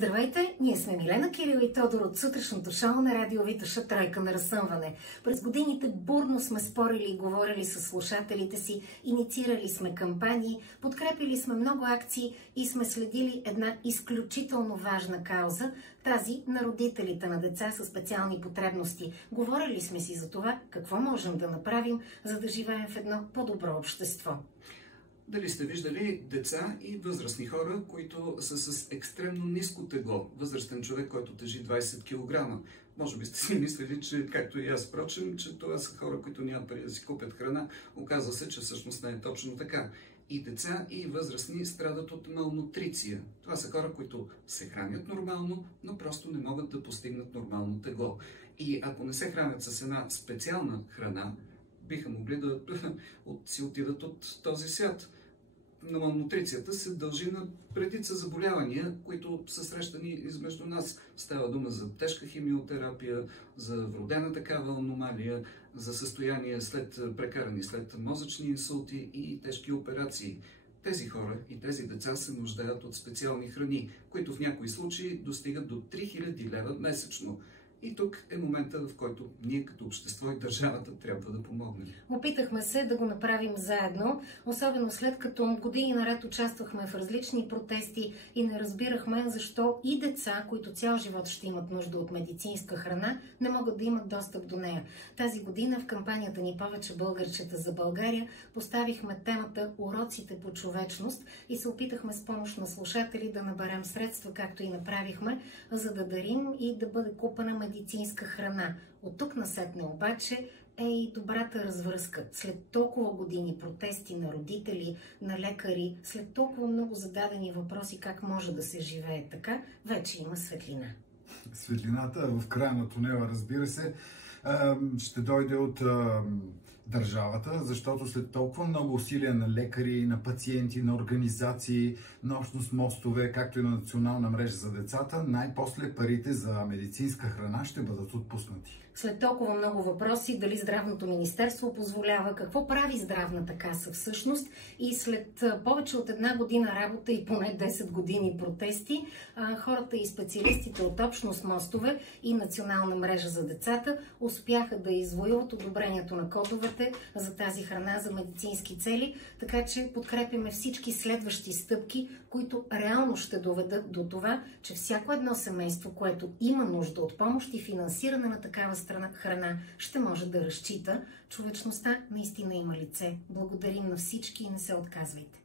Здравейте, ние сме Милена Кирил и Тодор от сутрешното шоу на радио Витоша Тройка на разсъмване. През годините бурно сме спорили и говорили с слушателите си, инициирали сме кампании, подкрепили сме много акции и сме следили една изключително важна кауза, тази на родителите на деца със специални потребности. Говорили сме си за това какво можем да направим, за да живеем в едно по-добро общество. Дали сте виждали деца и възрастни хора, които са с екстремно ниско тегло? Възрастен човек, който тежи 20 кг. Може би сте си мислили, че, както и аз, впрочем, че това са хора, които нямат пари да си купят храна. Оказва се, че всъщност не е точно така. И деца, и възрастни страдат от малнутриция. Това са хора, които се хранят нормално, но просто не могат да постигнат нормално тегло. И ако не се хранят с една специална храна, биха могли да си отидат от този свят. Но малнутрицията се дължи на редица заболявания, които са срещани измежду нас. Става дума за тежка химиотерапия, за вродена такава аномалия, за състояние прекарани след мозъчни инсулти и тежки операции. Тези хора и тези деца се нуждаят от специални храни, които в някои случаи достигат до 3000 лева месечно. И тук е момента, в който ние като общество и държавата трябва да помогнем. Опитахме се да го направим заедно, особено след като години наред участвахме в различни протести и не разбирахме защо и деца, които цял живот ще имат нужда от медицинска храна, не могат да имат достъп до нея. Тази година в кампанията ни "Повече българчета за България" поставихме темата "Уроците по човечност" и се опитахме с помощ на слушатели да наберем средства, както и направихме, за да дарим и да бъде купена медицинска храна. От тук насетне обаче е и добрата развръзка. След толкова години протести на родители, на лекари, след толкова много зададени въпроси как може да се живее така, вече има светлина. Светлината в края на тунела, разбира се, ще дойде от държавата, защото след толкова много усилия на лекари, на пациенти, на организации, на общност мостове, както и на национална мрежа за децата, най-после парите за медицинска храна ще бъдат отпуснати. След толкова много въпроси, дали Здравното министерство позволява, какво прави Здравната каса всъщност, и след повече от една година работа и поне 10 години протести, хората и специалистите от общност мостове и национална мрежа за децата успяха да извоюват одобрението на кодовете за тази храна за медицински цели, така че подкрепяме всички следващи стъпки, които реално ще доведат до това, че всяко едно семейство, което има нужда от помощ и финансиране на такава храна, ще може да разчита. Човечността наистина има лице. Благодарим на всички и не се отказвайте.